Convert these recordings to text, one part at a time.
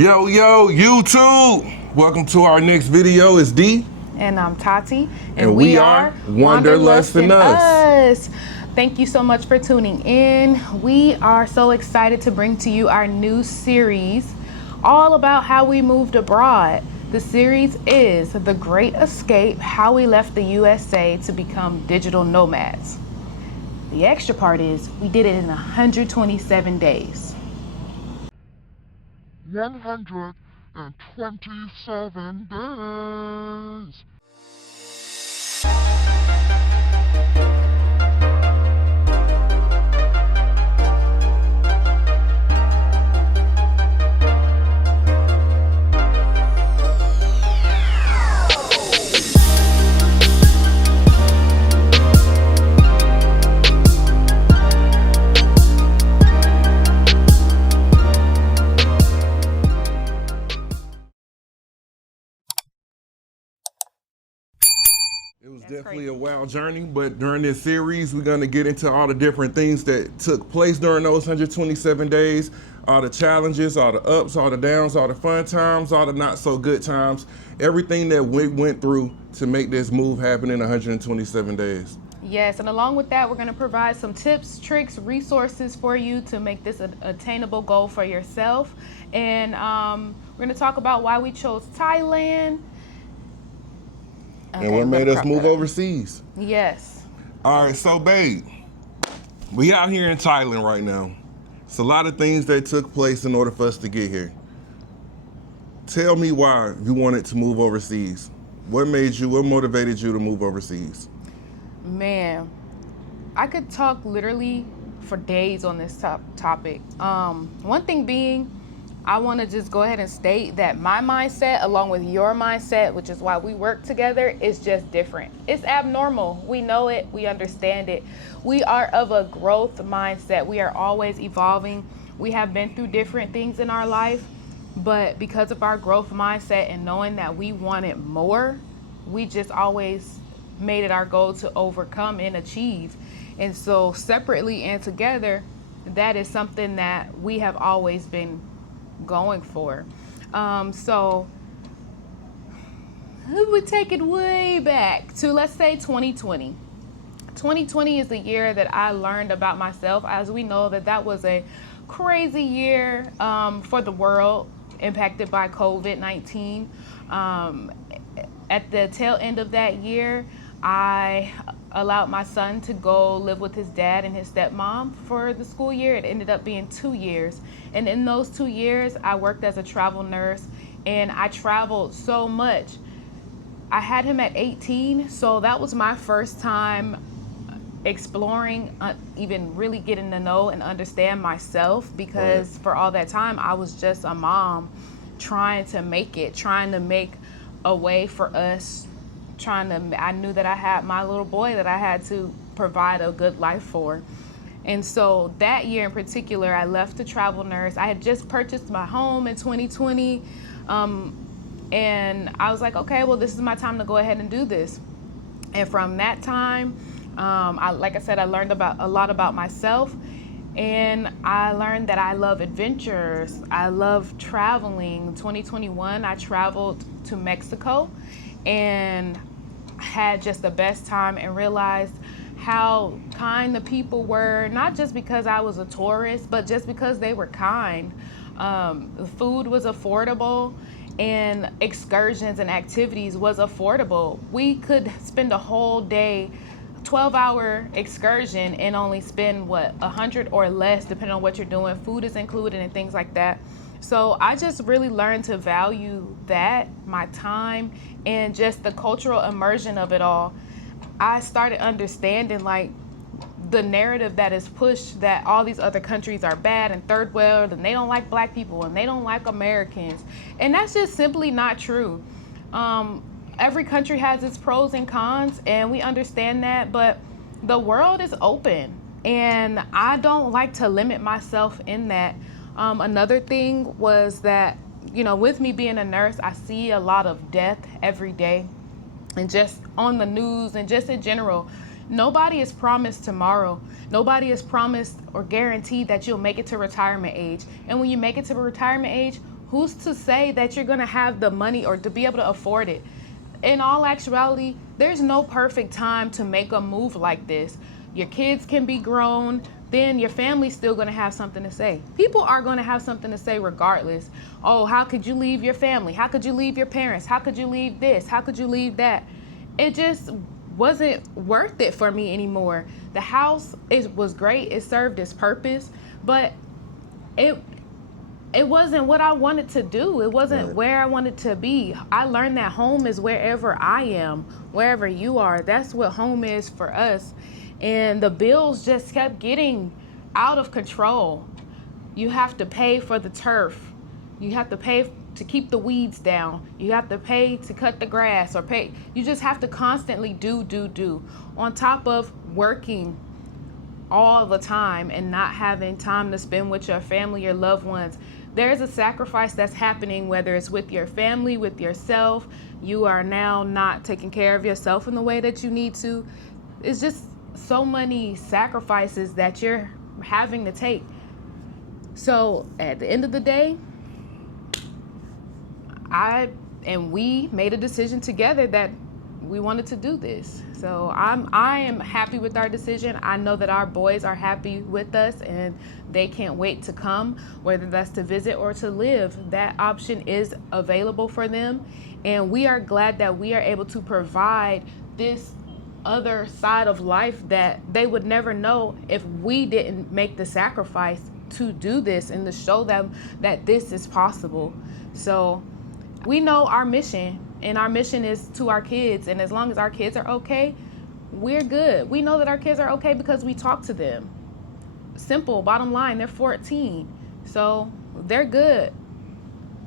Yo, YouTube! Welcome to our next video. It's D. And I'm Tati. And we are Wanderlust and Us. Thank you so much for tuning in. We are so excited to bring to you our new series all about how we moved abroad. The series is The Great Escape, How We Left the USA to Become Digital Nomads. The extra part is we did it in 127 days. 127 days. It was definitely a wild journey, but during this series, we're going to get into all the different things that took place during those 127 days, all the challenges, all the ups, all the downs, all the fun times, all the not so good times, everything that we went through to make this move happen in 127 days. Yes, and along with that, we're going to provide some tips, tricks, resources for you to make this an attainable goal for yourself. And we're going to talk about why we chose Thailand. And what made us move overseas. Yes. All right, so babe, we out here in Thailand right now. It's a lot of things that took place in order for us to get here. Tell me why you wanted to move overseas. What motivated you to move overseas? Man, I could talk literally for days on this topic. One thing being, I want to just go ahead and state that my mindset, along with your mindset, which is why we work together, is just different. It's abnormal. We know it. We understand it. We are of a growth mindset. We are always evolving. We have been through different things in our life, but because of our growth mindset and knowing that we wanted more, we just always made it our goal to overcome and achieve. And so separately and together, that is something that we have always been going for. So we would take it way back to, let's say, 2020. 2020 is the year that I learned about myself. As we know, that was a crazy year for the world, impacted by COVID-19. At the tail end of that year, I allowed my son to go live with his dad and his stepmom for the school year. It ended up being 2 years. And in those 2 years, I worked as a travel nurse and I traveled so much. I had him at 18, so that was my first time exploring, even really getting to know and understand myself, because for all that time, I was just a mom trying to make a way for us. I knew that I had my little boy that I had to provide a good life for. And so that year in particular, I left the travel nurse. I had just purchased my home in 2020. And I was like, okay, well, this is my time to go ahead and do this. And from that time, like I said, I learned a lot about myself. And I learned that I love adventures. I love traveling. In 2021, I traveled to Mexico and had just the best time and realized how kind the people were, not just because I was a tourist, but just because they were kind. The food was affordable and excursions and activities was affordable. We could spend a whole day, 12-hour excursion, and only spend 100 or less depending on what you're doing. Food is included and things like that. So I just really learned to value that, my time, and just the cultural immersion of it all. I started understanding like the narrative that is pushed that all these other countries are bad and third world and they don't like black people and they don't like Americans. And that's just simply not true. Every country has its pros and cons, and we understand that, but the world is open and I don't like to limit myself in that. Another thing was that, with me being a nurse, I see a lot of death every day, and just on the news and just in general. Nobody is promised tomorrow. Nobody is promised or guaranteed that you'll make it to retirement age. And when you make it to retirement age, Who's to say that you're gonna have the money or to be able to afford it? In all actuality, there's no perfect time to make a move like this. Your kids can be grown, then your family's still gonna have something to say. People are gonna have something to say regardless. Oh, how could you leave your family? How could you leave your parents? How could you leave this? How could you leave that? It just wasn't worth it for me anymore. The house, it was great, it served its purpose, but it wasn't what I wanted to do. It wasn't where I wanted to be. I learned that home is wherever I am, wherever you are. That's what home is for us. And the bills just kept getting out of control. You have to pay for the turf. You have to pay to keep the weeds down. You have to pay to cut the grass or pay. You just have to constantly do. On top of working all the time and not having time to spend with your family, your loved ones. There's a sacrifice that's happening, whether it's with your family, with yourself. You are now not taking care of yourself in the way that you need to. It's just so many sacrifices that you're having to take. So at the end of the day, we made a decision together that we wanted to do this. So I am happy with our decision. I know that our boys are happy with us and they can't wait to come, whether that's to visit or to live. That option is available for them. And we are glad that we are able to provide this other side of life that they would never know if we didn't make the sacrifice to do this and to show them that this is possible. So we know our mission, and our mission is to our kids. And as long as our kids are okay, we're good. We know that our kids are okay because we talk to them. Simple, bottom line, they're 14. So they're good.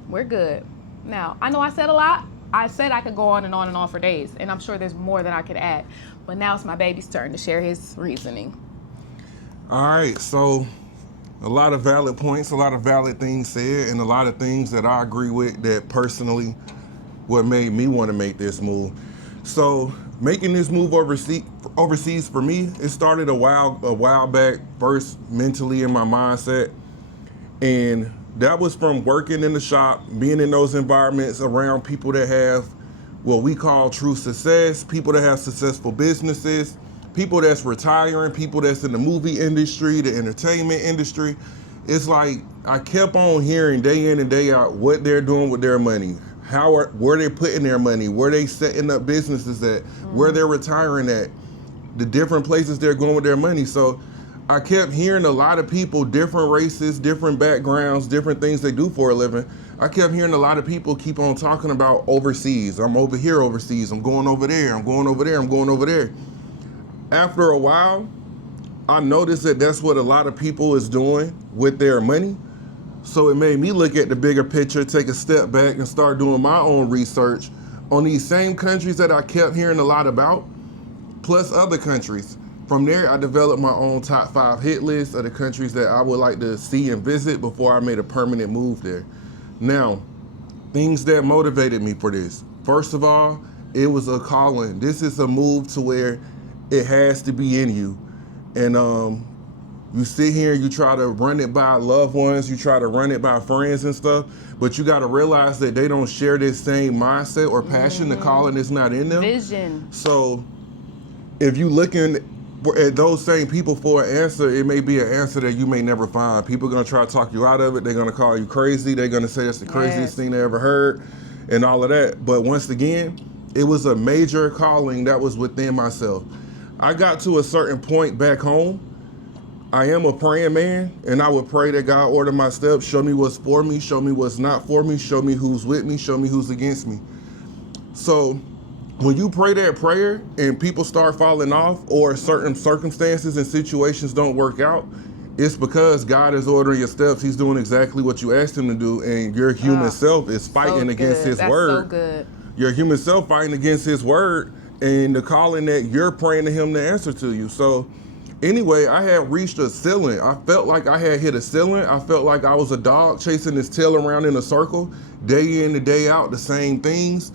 We're good. Now, I know I said a lot. I said I could go on and on and on for days, and I'm sure there's more that I could add. But now it's my baby's turn to share his reasoning. All right, so a lot of valid points, a lot of valid things said, and a lot of things that I agree with that personally what made me want to make this move. So making this move overseas for me, it started a while back, first mentally in my mindset. And that was from working in the shop, being in those environments around people that have what we call true success, people that have successful businesses, people that's retiring, people that's in the movie industry, the entertainment industry. It's like I kept on hearing day in and day out what they're doing with their money, where they're putting their money, where they setting up businesses at, where they're retiring at, the different places they're going with their money. So I kept hearing a lot of people, different races, different backgrounds, different things they do for a living. I kept hearing a lot of people keep on talking about overseas. I'm over here overseas. I'm going over there. I'm going over there. I'm going over there. After a while, I noticed that that's what a lot of people is doing with their money. So it made me look at the bigger picture, take a step back and start doing my own research on these same countries that I kept hearing a lot about, plus other countries. From there, I developed my own top 5 hit list of the countries that I would like to see and visit before I made a permanent move there. Now, things that motivated me for this. First of all, it was a calling. This is a move to where it has to be in you. And you sit here, you try to run it by loved ones, you try to run it by friends and stuff, but you got to realize that they don't share this same mindset or passion. The calling is not in them. Vision. So if you looking at those same people for an answer, it may be an answer that you may never find. People are going to try to talk you out of it. They're going to call you crazy. They're going to say that's the craziest thing they ever heard and all of that. But once again, it was a major calling that was within myself. I got to a certain point back home. I am a praying man, and I would pray that God order my steps, show me what's for me, show me what's not for me, show me who's with me, show me who's against me. So when you pray that prayer and people start falling off or certain circumstances and situations don't work out, it's because God is ordering your steps. He's doing exactly what you asked him to do, and your human self is fighting against his word. That's so good. Your human self fighting against his word and the calling that you're praying to him to answer to you. So anyway, I had reached a ceiling. I felt like I had hit a ceiling. I felt like I was a dog chasing his tail around in a circle, day in and day out, the same things.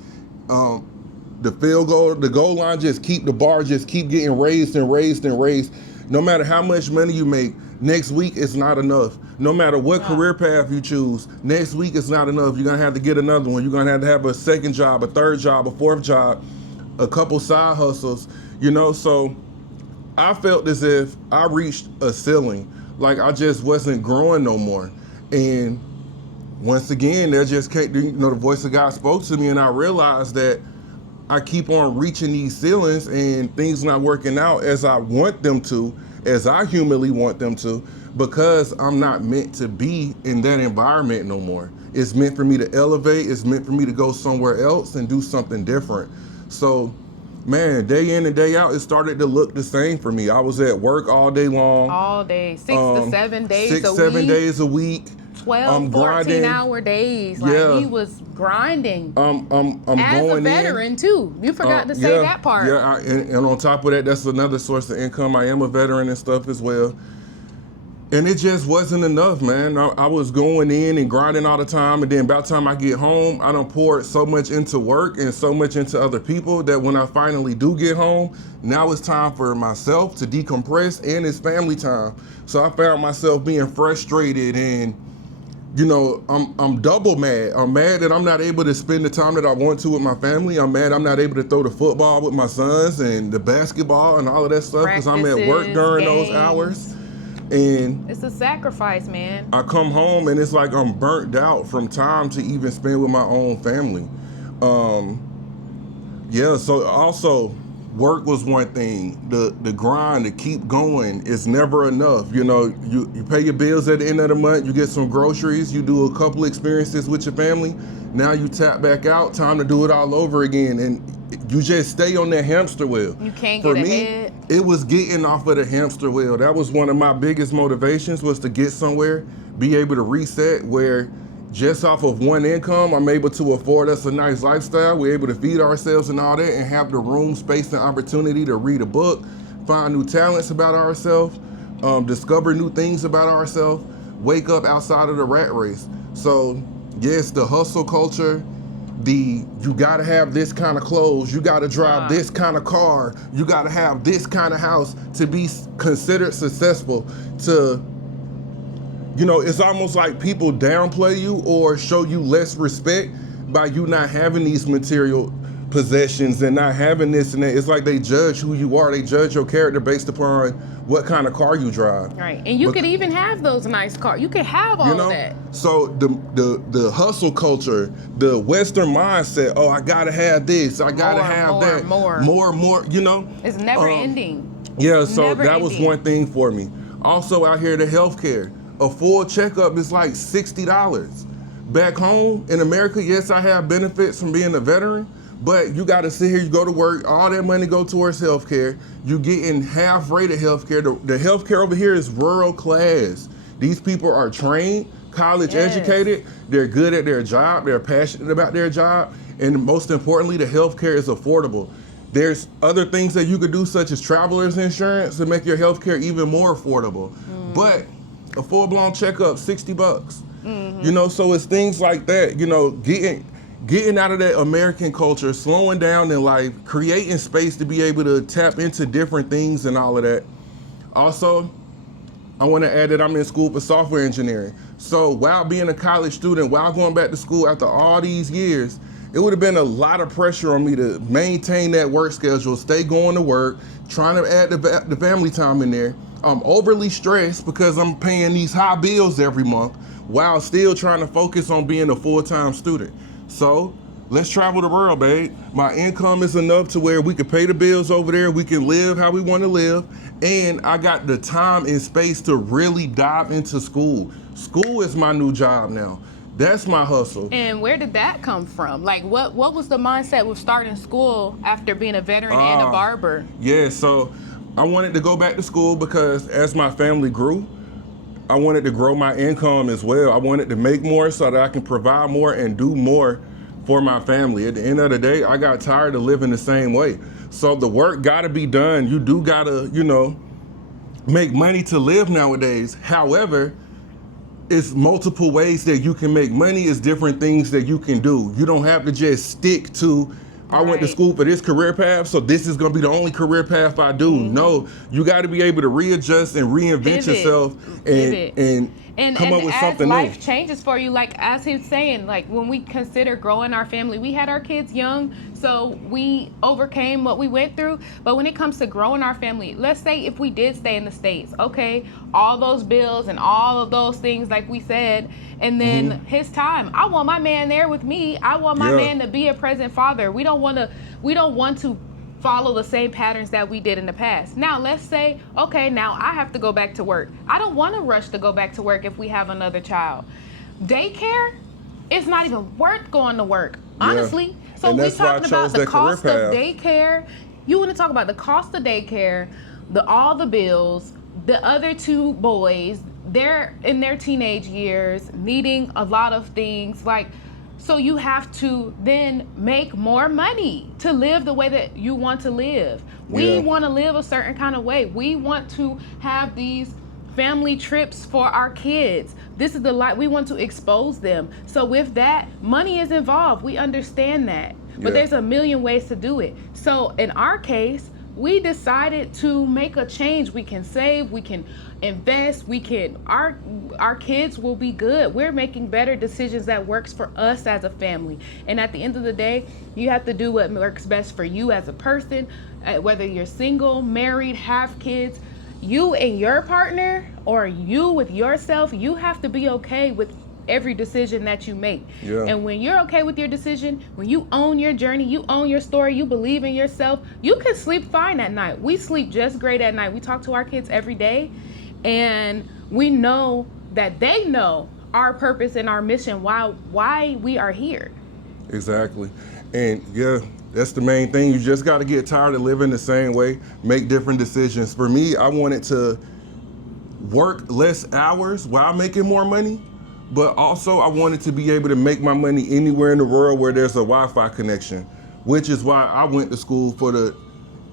The goal line the bar just keep getting raised and raised and raised. No matter how much money you make, Next week is not enough. No matter what career path you choose, next week is not enough. You're gonna have to get another one. You're gonna have a second job, a third job, a fourth job, a couple side hustles, you know? So I felt as if I reached a ceiling. Like I just wasn't growing no more. And once again, there just can't, you know, the voice of God spoke to me, and I realized that I keep on reaching these ceilings and things not working out as I want them to, as I humanly want them to, because I'm not meant to be in that environment no more. It's meant for me to elevate. It's meant for me to go somewhere else and do something different. So, man, day in and day out, it started to look the same for me. I was at work all day long. All day, 6 to 7 days a week. 7 days a week. 12, 14-hour days. Like he was grinding. I'm as going a veteran too. You forgot to say that part. Yeah, and on top of that, that's another source of income. I am a veteran and stuff as well. And it just wasn't enough, man. I was going in and grinding all the time, and then by the time I get home, I done poured so much into work and so much into other people that when I finally do get home, now it's time for myself to decompress, and it's family time. So I found myself being frustrated, and you know, I'm double mad. I'm mad that I'm not able to spend the time that I want to with my family. I'm mad I'm not able to throw the football with my sons and the basketball and all of that stuff because I'm at work during those hours. And it's a sacrifice, man. I come home and it's like I'm burnt out from time to even spend with my own family. So also work was one thing. The grind to keep going is never enough. You know, you pay your bills at the end of the month, you get some groceries, you do a couple experiences with your family. Now you tap back out, time to do it all over again. And you just stay on that hamster wheel. You can't get ahead. For me, it was getting off of the hamster wheel. That was one of my biggest motivations, was to get somewhere, be able to reset where just off of one income, I'm able to afford us a nice lifestyle. We're able to feed ourselves and all that, and have the room, space, and opportunity to read a book, find new talents about ourselves, discover new things about ourselves, wake up outside of the rat race. So yes, the hustle culture, you gotta have this kind of clothes, you gotta drive this kind of car, you gotta have this kind of house to be considered successful. You know, it's almost like people downplay you or show you less respect by you not having these material possessions and not having this and that. It's like they judge who you are. They judge your character based upon what kind of car you drive. Right, and you could even have those nice cars. You could have all of that. So the hustle culture, the Western mindset, oh, I gotta have this, I gotta have that. More, you know? It's never ending. Yeah, so that was one thing for me. Also out here, the healthcare. A full checkup is like $60. Back home in America, yes, I have benefits from being a veteran, but you got to sit here, you go to work, all that money go towards healthcare. You getting half-rated healthcare. The healthcare over here is rural class. These people are trained, college educated. They're good at their job. They're passionate about their job, and most importantly, the healthcare is affordable. There's other things that you could do, such as traveler's insurance, to make your healthcare even more affordable. But a full-blown checkup, $60. You know, so it's things like that, you know, getting out of that American culture, slowing down in life, creating space to be able to tap into different things and all of that. Also, I want to add that I'm in school for software engineering. So while being a college student, while going back to school after all these years, it would have been a lot of pressure on me to maintain that work schedule, stay going to work, trying to add the family time in there. I'm overly stressed because I'm paying these high bills every month while still trying to focus on being a full-time student. So let's travel the world, babe. My income is enough to where we can pay the bills over there, we can live how we want to live, and I got the time and space to really dive into school. School is my new job now. That's my hustle. And where did that come from? Like, what was the mindset with starting school after being a veteran and a barber? Yeah, so I wanted to go back to school because as my family grew, I wanted to grow my income as well. I wanted to make more so that I can provide more and do more for my family. At the end of the day, I got tired of living the same way. So the work gotta be done. You do gotta, you know, make money to live nowadays. However, it's multiple ways that you can make money. It's different things that you can do. You don't have to just stick to I went to Right. school for this career path, so this is gonna be the only career path I do. No, you got to be able to readjust and reinvent Pivot. yourself Pivot. and come up with as something life new. changes for you, like as he's saying, like when we consider growing our family, we had our kids young, so we overcame what we went through. But when it comes to growing our family, let's say if we did stay in the States, okay, all those bills and all of those things, like we said, and then his time, I want my man there with me. I want my Yeah. man to be a present father. We don't want to follow the same patterns that we did in the past. Now, let's say, okay, now I have to go back to work. I don't want to rush to go back to work if we have another child. Daycare, it's not even worth going to work, honestly. So And we that's why I talking about chose the that career cost of path. daycare. You want to talk about the cost of daycare, all the bills, the other two boys, they're in their teenage years, needing a lot of things, like, so you have to then make more money to live the way that you want to live. We Yeah. want to live a certain kind of way. We want to have these family trips for our kids. This is the life we want to expose them. So with that, money is involved. We understand that. But Yeah. there's a million ways to do it. So in our case, we decided to make a change. We can save, we can invest, our kids will be good. We're making better decisions that works for us as a family. And at the end of the day, you have to do what works best for you as a person, whether you're single, married, have kids. You and your partner, or you with yourself, you have to be okay with every decision that you make. Yeah. And when you're okay with your decision, when you own your journey, you own your story, you believe in yourself, you can sleep fine at night. We sleep just great at night. We talk to our kids every day, and we know that they know our purpose and our mission, why we are here. Exactly. And yeah, that's the main thing. You just got to get tired of living the same way, make different decisions. For me, I wanted to work less hours while making more money, but also I wanted to be able to make my money anywhere in the world where there's a Wi-Fi connection, which is why I went to school for the,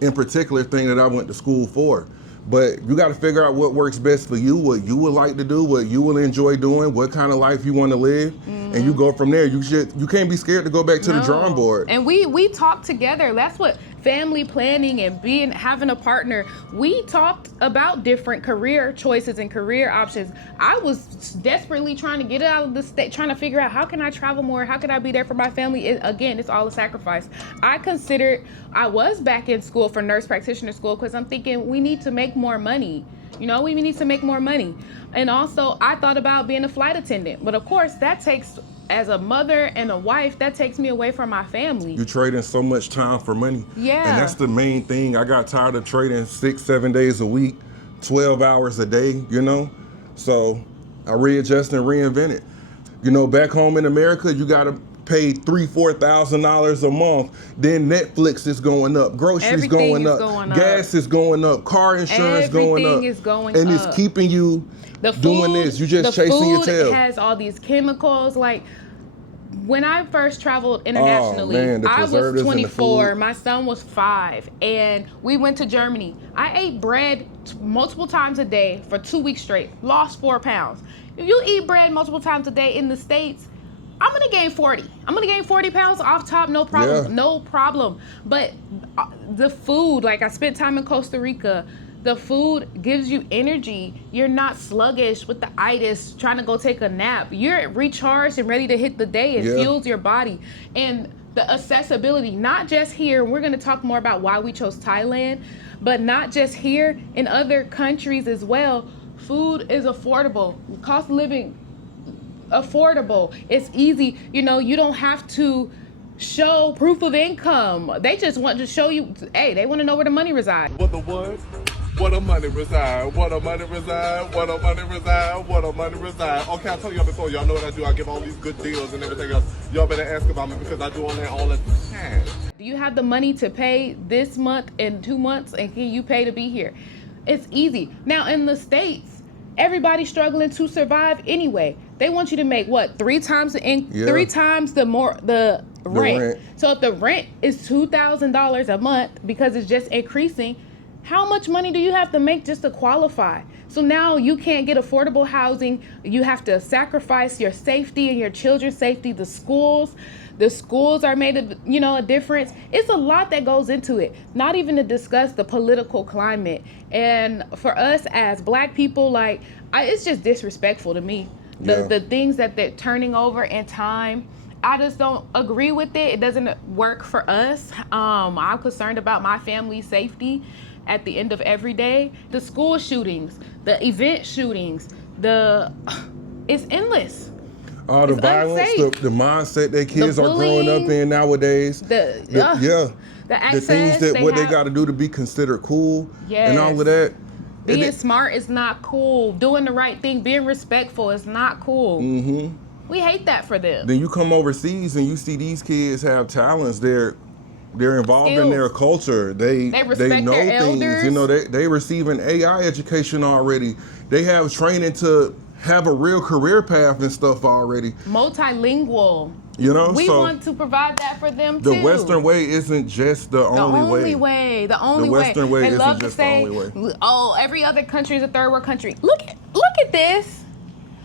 in particular, thing that I went to school for. But you got to figure out what works best for you, what you would like to do, what you will enjoy doing, what kind of life you want to live, and you go from there. You can't be scared to go back to the drawing board. And we talked together. That's what family planning and having a partner. We talked about different career choices and career options. I was desperately trying to get out of the state, trying to figure out how can I travel more, how can I be there for my family. Again, it's all a sacrifice. I was back in school for nurse practitioner school because I'm thinking we need to make more money. We need to make more money. And also, I thought about being a flight attendant. But of course, that takes, as a mother and a wife, that takes me away from my family. You trading so much time for money. Yeah. And that's the main thing. I got tired of trading 6-7 days a week, 12 hours a day, So I readjusted and reinvented. Back home in America, you got to pay $3,000-$4,000 a month. Then Netflix is going up, groceries Everything going is up, going up. gas is going up, car insurance going up. Everything is going and up. it's keeping you The doing food, this. You just the chasing your food tail. has all these chemicals. Like when I first traveled internationally, man, the I was preservatives in the 24. food. My son was 5, and we went to Germany. I ate bread multiple times a day for 2 weeks straight. Lost 4 pounds. If you eat bread multiple times a day in the States, I'm gonna gain 40. I'm gonna gain 40 pounds off top, no problem, Yeah. no problem. But the food, like I spent time in Costa Rica, the food gives you energy. You're not sluggish with the itis, trying to go take a nap. You're recharged and ready to hit the day. It Yeah. fuels your body. And the accessibility, not just here, we're gonna talk more about why we chose Thailand, but not just here, in other countries as well. Food is affordable. Cost of living, affordable. It's easy. You don't have to show proof of income. They just want to show you, hey, they want to know where the money resides. What the what? What a money reside, what a money reside, what a money reside, what a money reside. Okay, I told y'all before, y'all know what I do. I give all these good deals and everything else. Y'all better ask about me because I do on that all the time. Do you have the money to pay this month and 2 months, and can you pay to be here? It's easy. Now in the States, everybody's struggling to survive anyway. They want you to make what? 3 times the rent. rent. So if the rent is $2,000 a month because it's just increasing, how much money do you have to make just to qualify? So now you can't get affordable housing. You have to sacrifice your safety and your children's safety. The schools are made of, a difference. It's a lot that goes into it, not even to discuss the political climate. And for us as Black people, it's just disrespectful to me. The things that they're turning over in time, I just don't agree with it. It doesn't work for us. I'm concerned about my family's safety at the end of every day. The school shootings, the event shootings, it's endless. All the It's violence, unsafe. the mindset that kids are growing bullying, up in nowadays. the access, things that what they have- got to do to be considered cool and all Yes. of that. Being smart is not cool. Doing the right thing, being respectful is not cool. Mm-hmm. We hate that for them. Then you come overseas and you see these kids have talents. They're involved in Skills. their culture. They respect know their things. elders. They receive an AI education already. They have training to have a real career path and stuff already. Multilingual. We We want to provide that for them too. The Western way isn't just the only way. The only way. Western way They isn't love to just the say, only way. "Oh, every other country is a third world country." Look at this.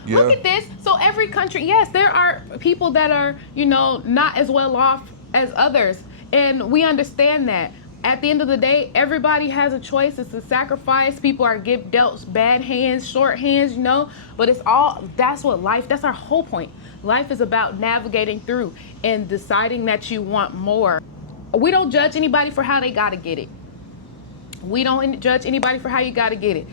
Yeah. Look at this. So every country, yes, there are people that are, not as well off as others, and we understand that. At the end of the day, everybody has a choice. It's a sacrifice. People are dealt bad hands, short hands, but that's what life, that's our whole point. Life is about navigating through and deciding that you want more. We don't judge anybody for how they gotta get it. We don't judge anybody for how you gotta get it.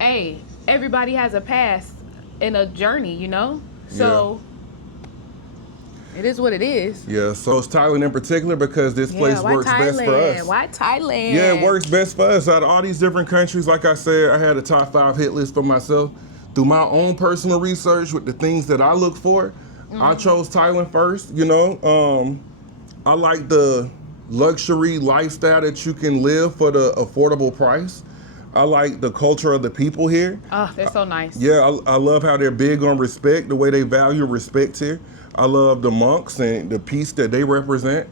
Hey, everybody has a past and a journey, So it is what it is. Yeah, so it's Thailand in particular because this place why works best for Thailand? us. Why Thailand? Yeah, it works best for us. Out of all these different countries, like I said, I had a top 5 hit list for myself. Through my own personal research with the things that I look for, I chose Thailand first. I like the luxury lifestyle that you can live for the affordable price. I like the culture of the people here. Oh, they're so nice. Yeah, I love how they're big on respect, the way they value respect here. I love the monks and the peace that they represent.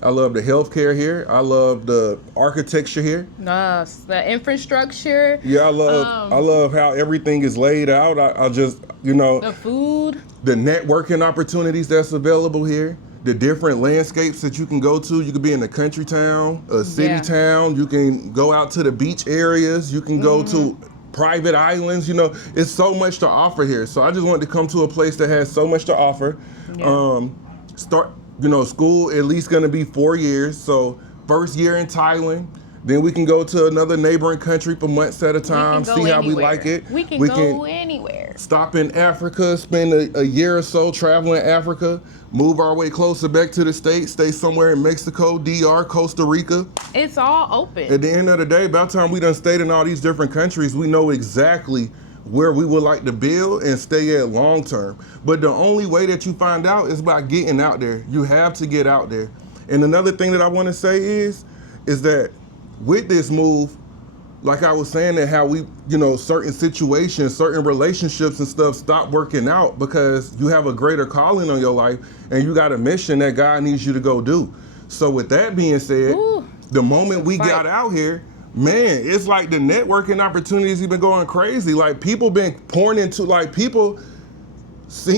I love the healthcare here. I love the architecture here. The infrastructure. Yeah, I love how everything is laid out. I just, The food. the networking opportunities that's available here, the different landscapes that you can go to. You could be in a country town, a city town. You can go out to the beach areas. You can go to private islands. It's so much to offer here. So I just wanted to come to a place that has so much to offer. Yeah. School at least going to be 4 years. So first year in Thailand, then we can go to another neighboring country for months at a time, see how we like it. We can go anywhere. Stop in Africa, spend a year or so traveling Africa, move our way closer back to the States, stay somewhere in Mexico, DR, Costa Rica. It's all open. At the end of the day, by the time we done stayed in all these different countries, we know exactly where we would like to build and stay at long term. But the only way that you find out is by getting out there. You have to get out there. And another thing that I want to say is that with this move, like I was saying, that how we, certain situations, certain relationships and stuff stop working out because you have a greater calling on your life and you got a mission that God needs you to go do. So with that being said, the moment we got out here, man, it's like the networking opportunities have been going crazy. Like people been pouring into, people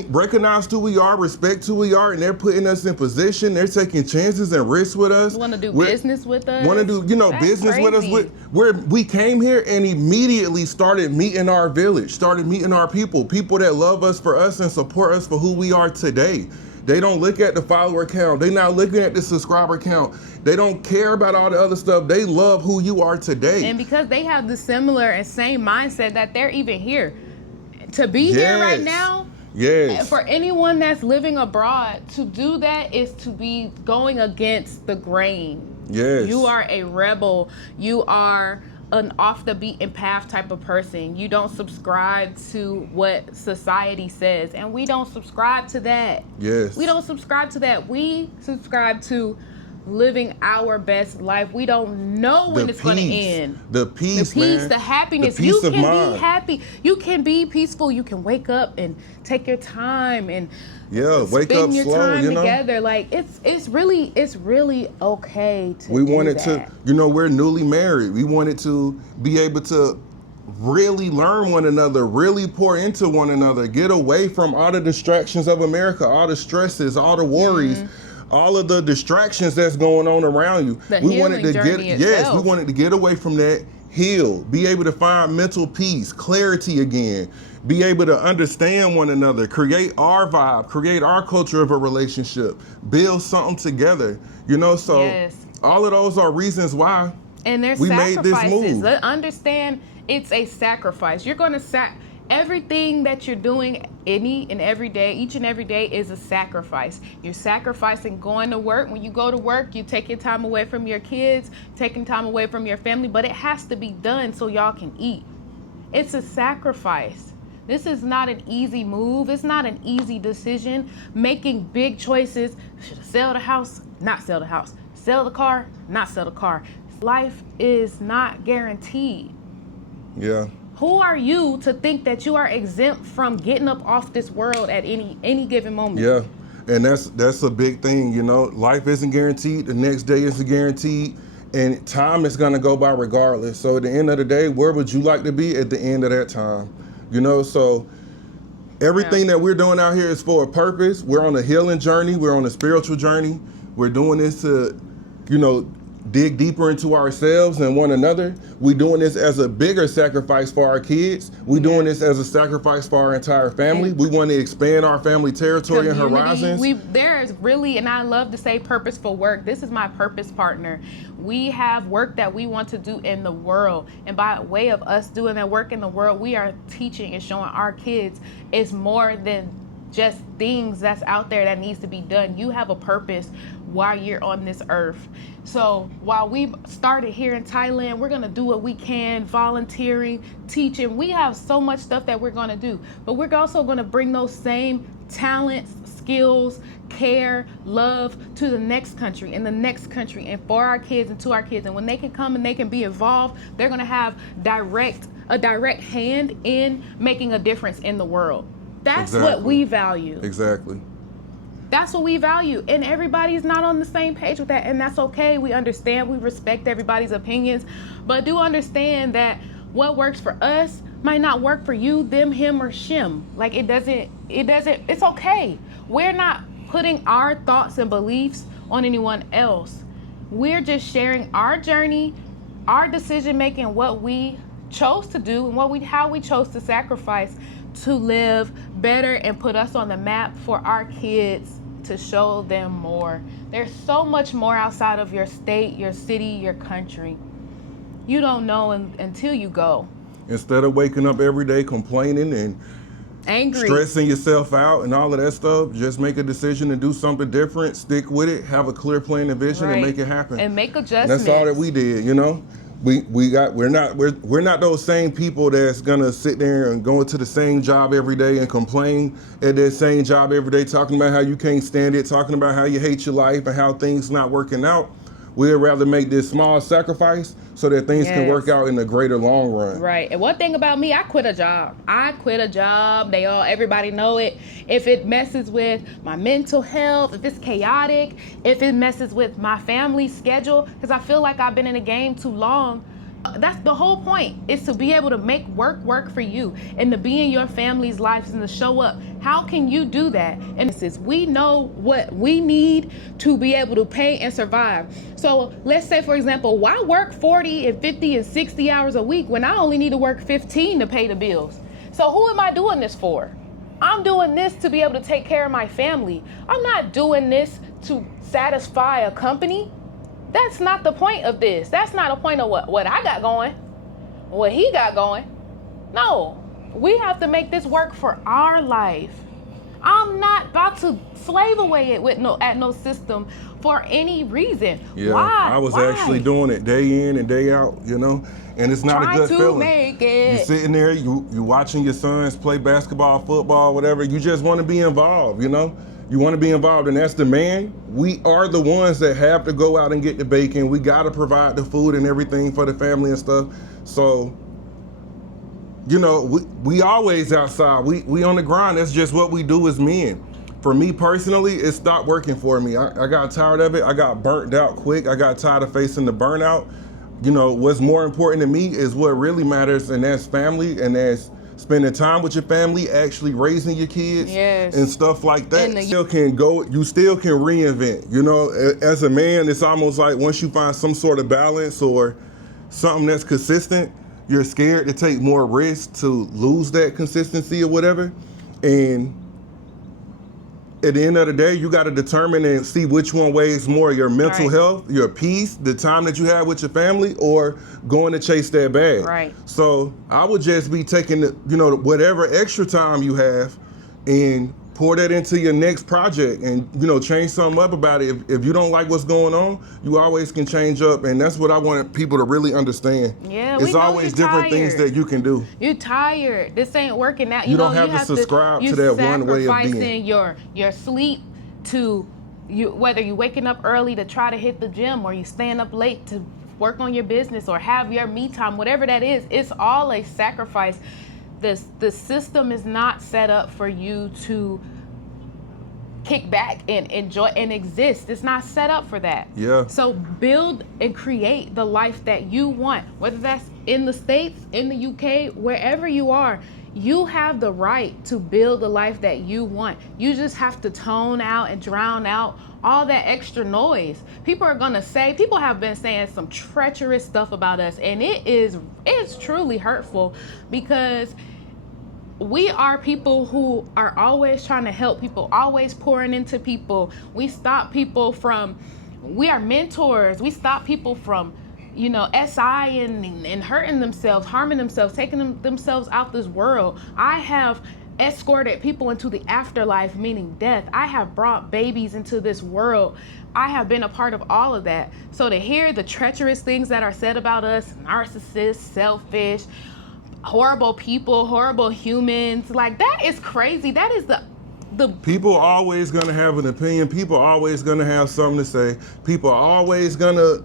recognize who we are, respect who we are, and they're putting us in position. They're taking chances and risks with us. Want to do business with us. Want to do, business with us. We came here and immediately started meeting our village, started meeting our people that love us for us and support us for who we are today. They don't look at the follower count. They're not looking at the subscriber count. They don't care about all the other stuff. They love who you are today. And because they have the similar and same mindset that they're even here. To be here right now, for anyone that's living abroad, to do that is to be going against the grain. Yes. You are a rebel. You are an off the beaten path type of person. You don't subscribe to what society says, and we don't subscribe to that. Yes. We don't subscribe to that. We subscribe to living our best life. We don't know when it's going to end. The peace, man. The happiness. The peace you of can mind. be happy. You can be peaceful. You can wake up and take your time and wake up spend your slow, time together. Like it's really okay to we do wanted that. to, we're newly married. We wanted to be able to really learn one another, really pour into one another, get away from all the distractions of America, all the stresses, all the worries, all of the distractions that's going on around you. We wanted to we wanted to get away from that, heal, be able to find mental peace, clarity again, be able to understand one another, create our vibe, create our culture of a relationship, build something together, you know, so all of those are reasons why and there's we made this move. Understand it's a sacrifice. You're going to everything that you're doing each and every day is a sacrifice. You're sacrificing going to work. When you go to work, you take your time away from your kids, taking time away from your family, but it has to be done so y'all can eat. It's a sacrifice. This is not an easy move. It's not an easy decision. Making big choices. Should I sell the house? Not sell the house. Sell the car? Not sell the car. Life is not guaranteed. Yeah. Who are you to think that you are exempt from getting up off this world at any given moment? Yeah, and that's a big thing, you know. Life isn't guaranteed. The next day isn't guaranteed. And time is going to go by regardless. So at the end of the day, where would you like to be at the end of that time? You know, so everything that we're doing out here is for a purpose. We're on a healing journey. We're on a spiritual journey. We're doing this to, you know, dig deeper into ourselves and one another. We're doing this as a bigger sacrifice for our kids. We're doing this as a sacrifice for our entire family. We want to expand our family territory and horizons. There is really, and I love to say purposeful work. This is my purpose partner. We have work that we want to do in the world. And by way of us doing that work in the world, we are teaching and showing our kids it's more than just things that's out there that needs to be done. You have a purpose while you're on this earth. So while we started here in Thailand, we're gonna do what we can, volunteering, teaching. We have so much stuff that we're gonna do, but we're also gonna bring those same talents, skills, care, love to the next country and the next country and for our kids and to our kids. And when they can come and they can be involved, they're gonna have a direct hand in making a difference in the world. That's what we value. Exactly. That's what we value. And everybody's not on the same page with that. And that's okay. We understand. We respect everybody's opinions. But do understand that what works for us might not work for you, them, him, or shim. Like it's okay. We're not putting our thoughts and beliefs on anyone else. We're just sharing our journey, our decision making, what we chose to do and how we chose to sacrifice to live better and put us on the map for our kids to show them more. There's so much more outside of your state, your city, your country. You don't know until you go. Instead of waking up every day complaining and angry, stressing yourself out and all of that stuff, just make a decision and do something different, stick with it, have a clear plan and vision and make it happen. And make adjustments. And that's all that we did, you know? We're not those same people that's gonna sit there and go into the same job every day and complain at that same job every day, talking about how you can't stand it, talking about how you hate your life and how things not working out. We'd rather make this small sacrifice so that things can work out in the greater long run. Right. And one thing about me, I quit a job. Everybody know it. If it messes with my mental health, if it's chaotic, if it messes with my family schedule, because I feel like I've been in the game too long. That's the whole point, is to be able to make work for you and to be in your family's lives and to show up. How can you do that? And this is, we know what we need to be able to pay and survive. So let's say, for example, why work 40 and 50 and 60 hours a week when I only need to work 15 to pay the bills? So who am I doing this for? I'm doing this to be able to take care of my family. I'm not doing this to satisfy a company. That's not the point of this. That's not a point of what I got going, what he got going. No, we have to make this work for our life. I'm not about to slave away it at no system for any reason. Yeah, Why? I was actually doing it day in and day out, you know, and it's not a good feeling. Make it. You're sitting there, you watching your sons play basketball, football, whatever. You just want to be involved, you know. You want to be involved, and that's the man. We are the ones that have to go out and get the bacon. We got to provide the food and everything for the family and stuff. So, you know, we always outside. We on the grind. That's just what we do as men. For me personally, it stopped working for me. I got tired of it. I got burnt out quick. I got tired of facing the burnout. you know, what's more important to me is what really matters, and that's family, and that's spending time with your family, actually raising your kids, Yes. and stuff like that. And You still can reinvent. You know, as a man, it's almost like once you find some sort of balance or something that's consistent, you're scared to take more risks to lose that consistency or whatever. And at the end of the day, you got to determine and see which one weighs more: your mental Right. health, your peace, the time that you have with your family, or going to chase that bag. Right. So I would just be taking whatever extra time you have and pour that into your next project, and change something up about it. If you don't like what's going on, you always can change up, and that's what I want people to really understand. Yeah, we it's know always you're different things tired. that you can do. You're tired. This ain't working out. You don't have to subscribe to that one way of being. You're sacrificing your sleep to whether you're waking up early to try to hit the gym, or you staying up late to work on your business or have your me time, whatever that is. It's all a sacrifice. The system is not set up for you to kick back and enjoy and exist. It's not set up for that. Yeah. So build and create the life that you want, whether that's in the States, in the UK, wherever you are. You have the right to build the life that you want. You just have to tone out and drown out all that extra noise. People have been saying some treacherous stuff about us, and it's truly hurtful, because we are people who are always trying to help people, always pouring into people. We are mentors. We stop people from, SI and hurting themselves, harming themselves, taking themselves out this world. I have escorted people into the afterlife, meaning death. I have brought babies into this world. I have been a part of all of that. So to hear the treacherous things that are said about us, narcissists, selfish, horrible people, horrible humans, like, that is crazy. That is the People are always gonna have an opinion. People are always gonna have something to say. People are always gonna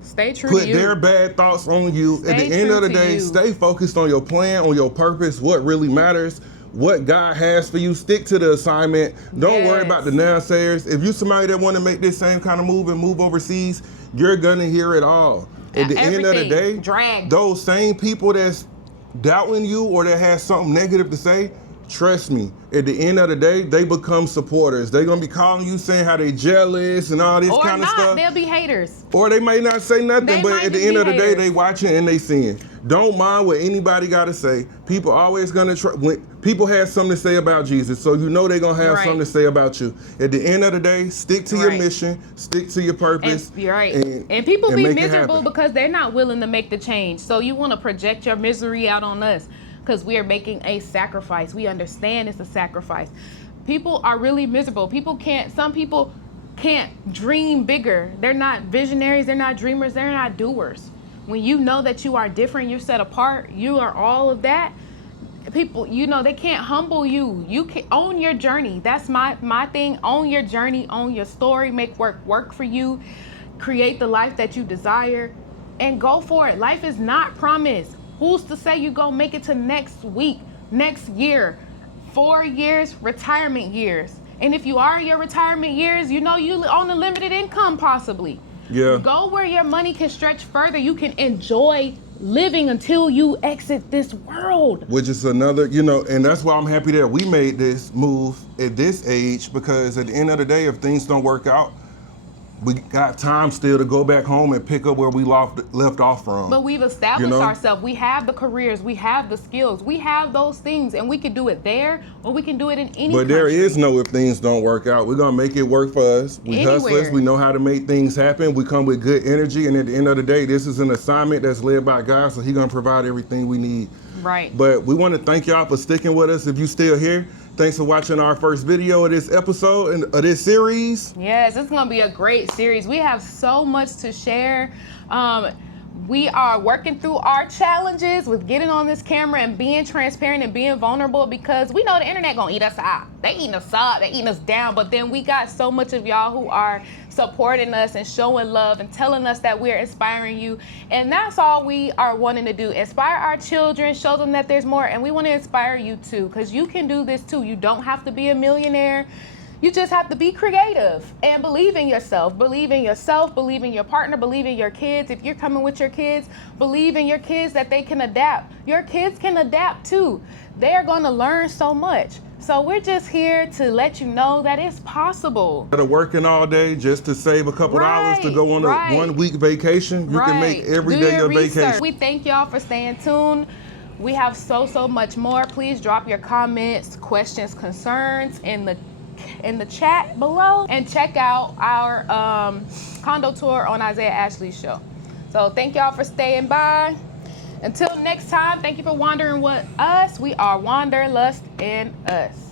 stay true put to you. their bad thoughts on you. At Stay the end true of the to day, you. stay focused on your plan, on your purpose, what really matters, what God has for you. Stick to the assignment. Don't worry Yes. about the naysayers. If you're somebody that want to make this same kind of move and move overseas, you're gonna hear it all. At the end of the Everything day, dragged. those same people that's doubting you or that has something negative to say, trust me, at the end of the day, they become supporters. They're gonna be calling you, saying how they jealous and all this Or kind of not, stuff. they'll be haters. Or they may not say nothing, They but might at the just end be of the day, haters. they watching and they seeing. Don't mind what anybody got to say. People always gonna try. When people have something to say about Jesus, so they're gonna have Right. something to say about you. At the end of the day, stick to your Right. mission, stick to your purpose. And you're right. and And people be make it miserable happen. because they're not willing to make the change. So you want to project your misery out on us because we are making a sacrifice. We understand it's a sacrifice. People are really miserable. Some people can't dream bigger. They're not visionaries. They're not dreamers. They're not doers. When you know that you are different, you're set apart, you are all of that, people, they can't humble you. You can own your journey. That's my thing. Own your journey, own your story, make work for you, create the life that you desire, and go for it. Life is not promised. Who's to say you gonna make it to next week, next year, 4 years, retirement years? And if you are in your retirement years, you own a limited income possibly. Yeah. Go where your money can stretch further. You can enjoy living until you exit this world. Which is another, and that's why I'm happy that we made this move at this age, because at the end of the day, if things don't work out, we got time still to go back home and pick up where we left off from. But we've established You know? ourselves. We have the careers. We have the skills. We have those things, and we can do it there, or we can do it in any But there country. is no if things don't work out. We're gonna make it work for us. We Anywhere. hustlers. We know how to make things happen. We come with good energy, and at the end of the day, this is an assignment that's led by God, so He's gonna provide everything we need. Right. But we want to thank y'all for sticking with us. If you still here, thanks for watching our first video of this episode and of this series. Yes, it's going to be a great series. We have so much to share. We are working through our challenges with getting on this camera and being transparent and being vulnerable, because we know the internet gonna eat us out. They eating us up, they eating us down, but then we got so much of y'all who are supporting us and showing love and telling us that we're inspiring you. And that's all we are wanting to do. Inspire our children, show them that there's more, and we want to inspire you too, because you can do this too. You don't have to be a millionaire. You just have to be creative and believe in yourself. Believe in yourself, believe in your partner, believe in your kids. If you're coming with your kids, believe in your kids that they can adapt. Your kids can adapt too. They're gonna learn so much. So we're just here to let you know that it's possible. Instead of working all day just to save a couple dollars to go on a 1 week vacation, you can make every day your vacation. We thank y'all for staying tuned. We have so much more. Please drop your comments, questions, concerns in the chat below, and check out our condo tour on Isaiah Ashley's show. So thank y'all for staying by. Until next time, thank you for wandering with us. We are Wanderlust in Us.